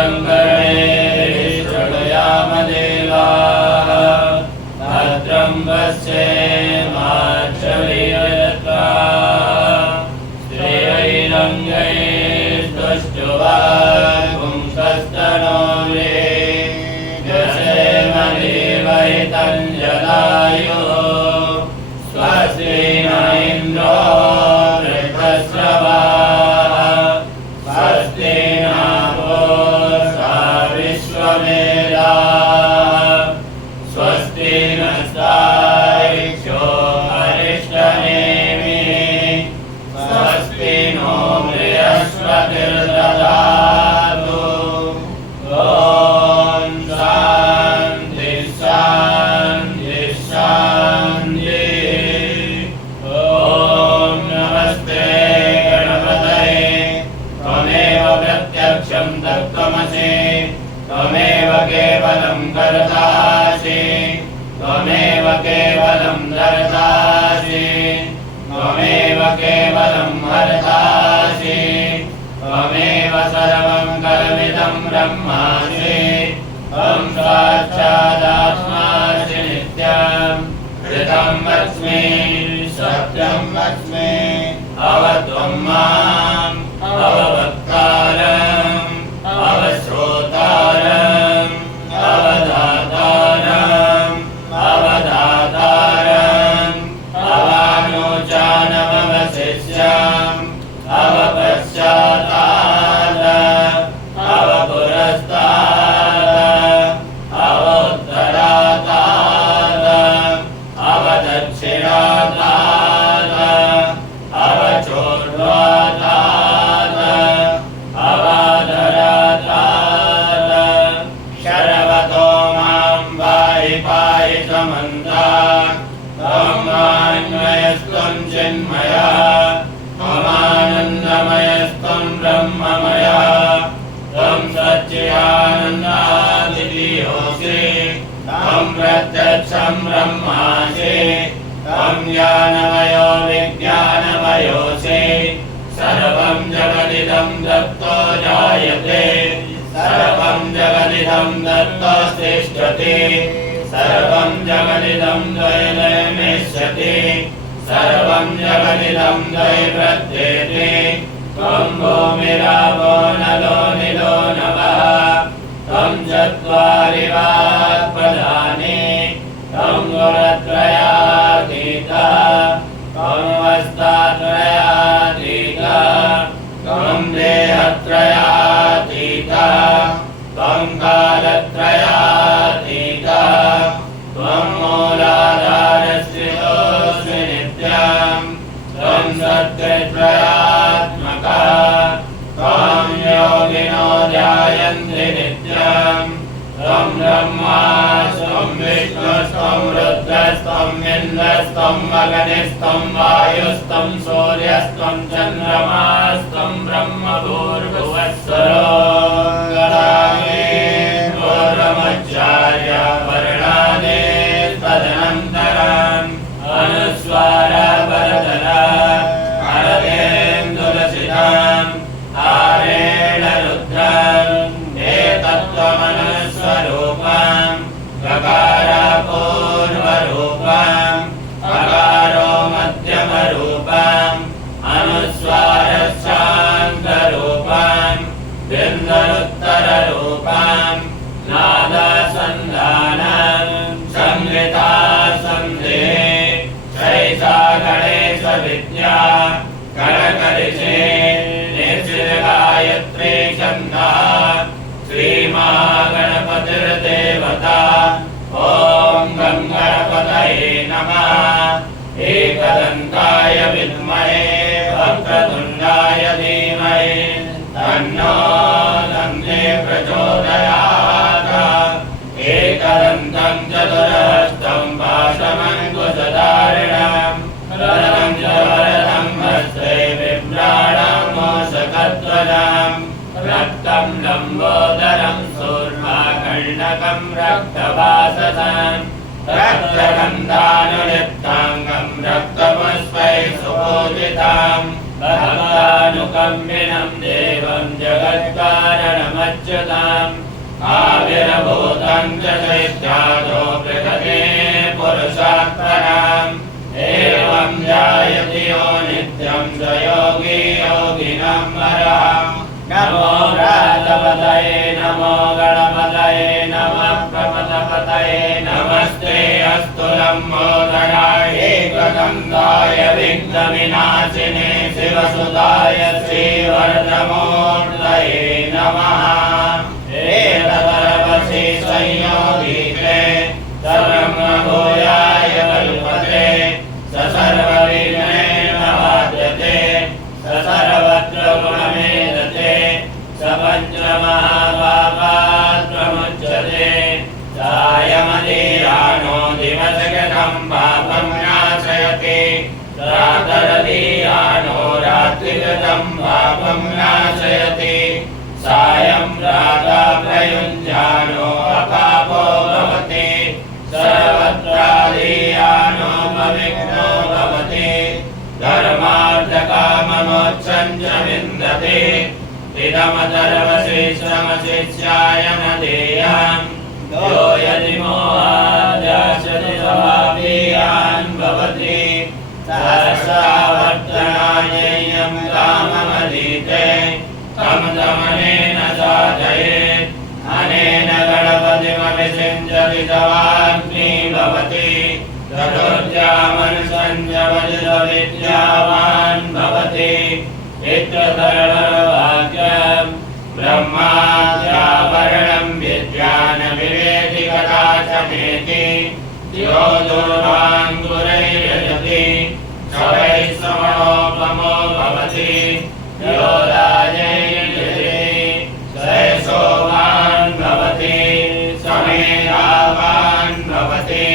भद्रं कर्णे शृणुयाम देवाः भद्रं पश्येमाक्षभिर्यजत्राः श्रेयैरङ्गैस्तुष्टुवागुंसस्तनोरे यशेमदेवहितञ्जलायुः स्वस्ति न इन्द्रो वृद्धश्रवाः स्वस्ति नः पूषा विश्ववेदाः स्वस्ति नस्तारिक्षो अरिष्टनेमिः स्वस्ति नो बृहस्पतिर्दधातु ॐ शान्ति शान्ति शान्तिः ॐ नमस्ते गणपतये त्वमेव प्रत्यक्षं तत्त्वमसि त्वमेव केवलं कर्तासि त्वमेव केवलं धर्तासि त्वमेव केवलं हर्तासि त्वमेव सर्वं कल्पितं ब्रह्मासि त्वं साक्षादात्मासि नित्यं ऋतं वच्मि सत्यं वच्मि अवत्वं माम् अववक्तारम् अवश्रोतारम् अवधातारम् अवधातारम् अवानोचानमवशिष्यम् अवपश्चाताद अवपुरस्ताद अवोत्तराताद अवदक्षिणाताद अवचोर्ध्वाताद अवाधराताद शरवतो मां पाहि पाहि समन्तात् त्वमान्वयस्त्वं चिन्मया त्वमानन्दमयस्त्वं ब्रह्ममया त्वं सच्चिदानन्दादितीयोऽसि त्वं प्रत्यक्षं ब्रह्मासि त्वं ज्ञानमयो विज्ञानमयोऽसि सर्वं जगदिदं दत्तो जायते सर्वं जगदिदं दत्तो तिष्ठति सर्वं जगदिदं द्वैलयमिष्यति सर्वं जगदिदं द्वैप्रत्येति त्वं भूमिरापो नलो निलो नभः त्वं चत्वारि वाक्पदानि त्वं गुणत्रयातीतः त्वं वस्तात्रयातीतः त्वं देहत्रयातीतः त्वं कालत्रयातीतः त्वं मूलाधारस्थितोऽस्मि नित्यं त्वं सत्त्वत्रयात्मकः त्वं योगिनो ध्यायन्ति नित्यं त्वं ब्रह्मा त्वं विष्णुस्त्वं रुद्रस्त्वं इन्द्रस्त्वं अग्निस्त्वं वायुस्त्वं सूर्यस्त्वं चन्द्रमास्त्वं ब्रह्म भूर्भुवस्सरो गणानि पूर्वमच्चार्य वर्णानि तदनन्तरम् अनुस्वार वरदर हरतेन्दुलसितम् हारेण रुद्रम् एतत्त्वमनुस्वरूपम् गकारपूर्वरूपम् अकारो मध्यमरूपम् अनुस्वारशान्तरूपम् बिन्दरुत्तररूपम् नादसन्धानम् संहिता सन्धे शैषा गणेश विद्या गणकरिषे निर्जितगायत्री छन्दः श्रीमहागणपतिर्देवता ॐ गं गणपतये नमः एकदन्ताय विद्महे वक्रतुण्डाय धीमहि तन्नो दन्ते प्रचोदयात् एकदन्तं चतुरहस्तं पाशमङ्कुशधारिणं रथं च वरदं हस्ते बिभ्राणं मोषकध्वजं रक्तं लम्बोदरं सूर्माकर्णकं रक्तवाससं रक्तगन्धानुलिप्ताङ्गं रक्तपुष्पैः सुपूजितं भक्तानुकूलमनोरथं कम्बिनं देवं जगत्कारणमच्युताम् आविर्भूतं च चैत्यादो बृहते पुरुषात् पराम् एवं जायति यो नित्यं स योगी योगिनं वरः नमो राजपतये नमो गणपतये नमः प्रमथपतये नमस्ते अस्तु लम्बोदराय एकदन्ताय विघ्नविनाशिने शिवसुताय श्रीवरदमूर्तये नमः एतदर्वसि संयोगीते सर्वभूयाय कल्पते स सर्वविघ्नेन बाध्यते स सर्वत्र गुणमेधते स पञ्चमहापापात् प्रमुच्यते सायमदीयानो दिवसगतं पापं नाशयति रातरदीयानो रात्रिगतं पापं नाशयति सायं प्रातः प्रयुञ्जानो अपापो भवति सर्वत्रादीयानो पवित्रो भवति धर्मार्थकाममोक्षं च विन्दति इदमतर्वशिष्यमशिष्याय न देयम् यो यदि मोहाद्याशति समाप्तियान् भवति सहस्रावर्तनायं काममधीते तं दमनेन साधयेत् अनेन गणपतिमभिषिञ्चति तवाग्नि भवति चतुर्जामनुसञ्जवजितविद्यावान् भवति इत्यतर्ववाक्यम् ब्रह्माद्यावरणं विद्यानविवेति कदाचमेति यो दुर्वाङ्गुरैर्यजति स वै समणोपमो भवति यो राजैर्यजति स यशोवान् भवति स मेधावान् भवति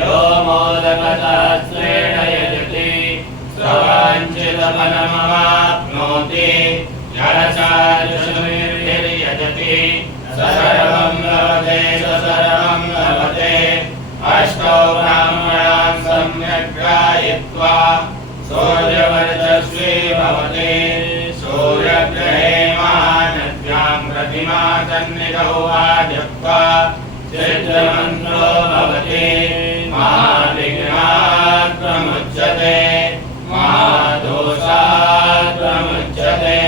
यो मोदकशास्त्रेण यजति स वाञ्छितफलमवाप्नोति जलचार्यशुभिर्यजति स सर्वं लभते स सर्वं लभते अष्टौ ब्राह्मणान् सम्यक् गायित्वा सूर्यवर्चस्वी भवति सूर्यग्रहे महानद्यां प्रतिमा सन्निधौ आजप्त्वा सिद्धमन्त्रो भवति महाविघ्नात् प्रमुच्यते महादोषात् प्रमुच्यते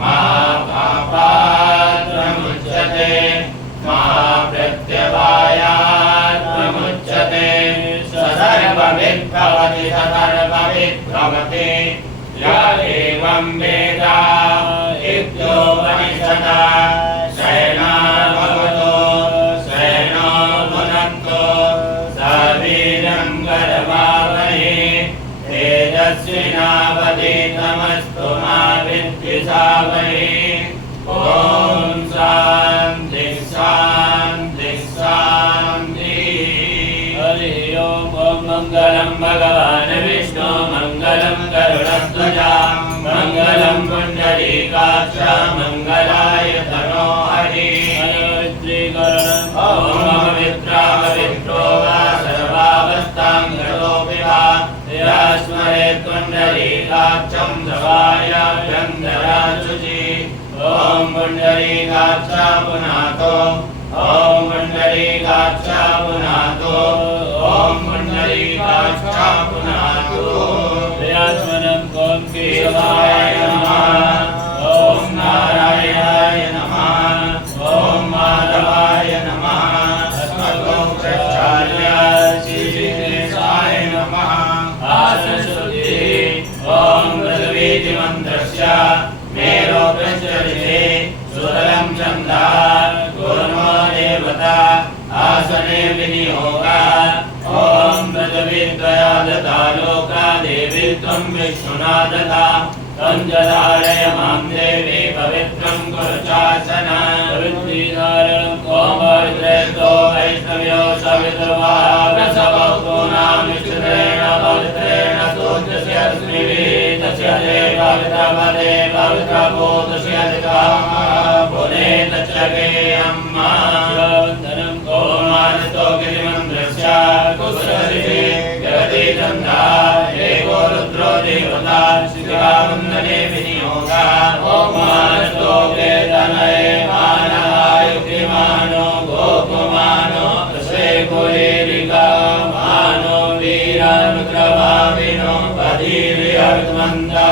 महापापात् प्रमुच्यते महाप्रत्यवायात् प्रमुच्यते स सर्वविद्भवति स सर्वविद्भवति य एवं वेद इत्योपनिषदा शयना भवतो शयनो भुनक्तो स वीरं गर्भावहे तेजस्विनावधीतमस्तु मा विद्विषावहे ॐ शान्ति शान्ति शान्ति हरि ओम मंगलम भगवान विष्णु मंगलम गरुड़ध्वज मंगलम पुंडरीकाक्ष मंगलाय तनो हरि ओम पवित्रो वा सर्वावस्थां गतोऽपि वा स्मरे पुंडरीकाक्षं सर्वायाभ्यन्तराशुचि ओम पुंडरीकाक्ष पुनातो ओम पुंडरीकाक्ष पुनातो ओम पुंडरीकाक्ष पुनातो व्यासमनं ओम केशवाय नमः ओम नारायणाय नमः ओम माधवाय नमः अस्मद्गोत्रचार्य श्रीकेशाय नमः आसनशुद्धि ओम पृथ्वीति मन्त्रस्य मेरो प्रचरिते सुतलं चन्दः गुणो देवता आसने विनियोगा ओम पृथ्वीद्वया दता लोका देवी त्वं विष्णुना दता तं जधारय मां देवी पवित्रं कुरु शासन पवित्रीधारणं ओम पवित्रेतो वैष्णव्यो सवितुर्वा प्रसवो नामिष्टेण पवित्रेण स्तोत्रस्य अस्मिभिः तस्य देव पवित्रपदे पवित्रभूतस्य अधिकामः पुनेतच्चके अम्मा वन्दनं ओमादितो गिरिमन्त्रस्य कुशलशिवे जगति चन्द्रा एको रुद्रो देवता शिखा वन्दने विनियोग तनये मानवायुक्तिमानो गोपमानो श्रेकुलीरिका मानो वीररुद्रभाविनो पदीर्यर्तमन्ता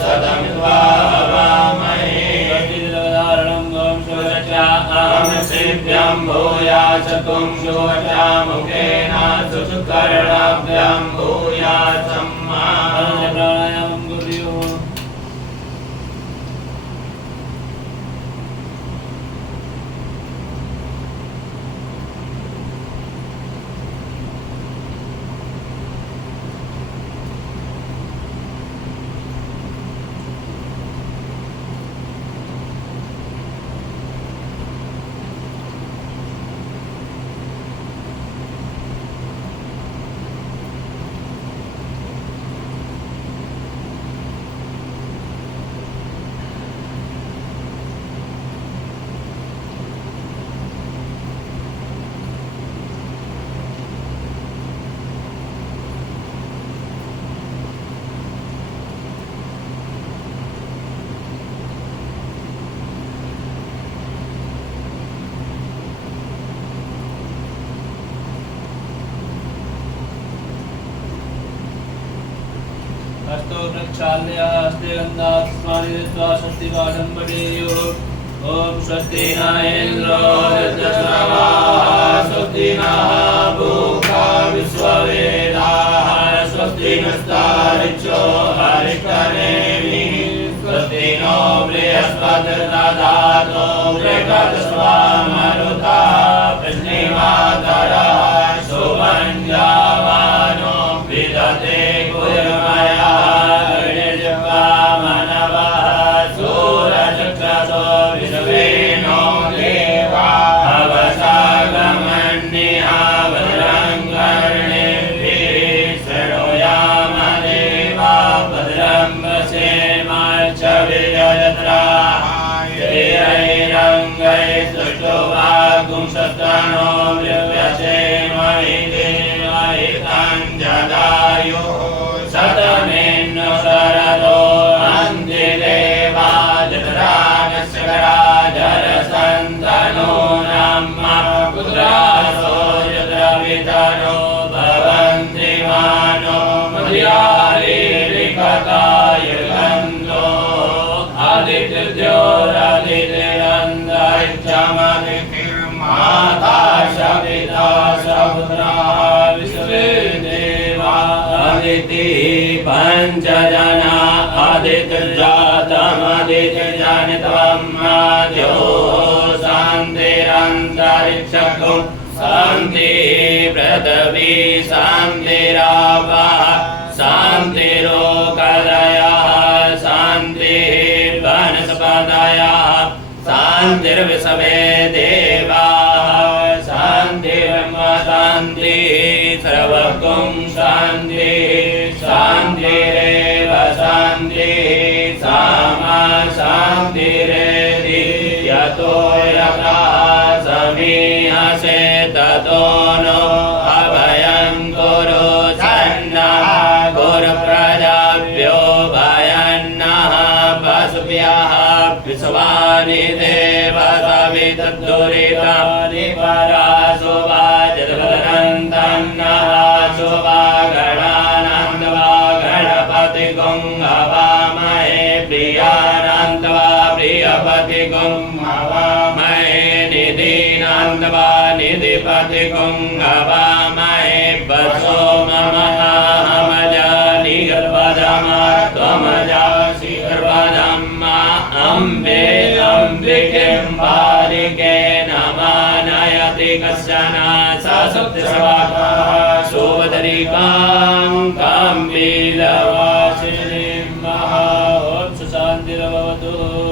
शतमित्वा हवामहे कपिलवदारणं गं शुभचाहं सिद्ध्यं भूयाचतुं शुभचामुखेन सुकर्णाभ्यां भूयाचम्मा प्राणायामं कुर्युः हस्तो प्रक्षाल्य हस्ते गन्धास्मानि दत्त्वा स्वस्तिपाठं पठेयुः ॐ स्वस्ति न इन्द्रो वृद्धश्रवाः स्वस्ति नः भूखा विश्ववेदाः स्वस्ति नस्तारिक्षो हरिष्ठनेमिः स्वस्ति नो बृहस्पतिर्दधातु बृहस्पतिर्मरुतः पृथ्वीमातरः सुवञ्जावानो विदते पंचजना आदित्यजातमदित्यजानित्वं आद्यो शान्तिरन्तरिक्षगो शान्ति पृथिवी शान्तिरापः शान्तिरोगदयः शान्तिः वनस्पतयः शान्तिर्विश्वे देवाः शान्तिर्ब्रह्म शान्तिः सर्वगुं शान्तिः शान्तिरेव शान्तिः सामा शान्तिरेधि यतो यथा समीहसे ततो नो अभयं कुरु सन्नः गुरुप्रजाभ्यो भयन्नः पशुभ्यः विश्वानि देव सवितद्दुरितानि परासु वाजद्वदन्तन्नः शुभागणानन्दवा गणपतिगुं हवामहे प्रियानन्दवा प्रियपतिगुं हवामहे निधिनन्दवा निधिपतिगुं हवामहे वसो मम अहमजानि गर्भजमा त्वमजासि गर्भजम्मा अम्बे अम्बिकें बालिके नमानयति कश्चन स सुप्तिस्वाहा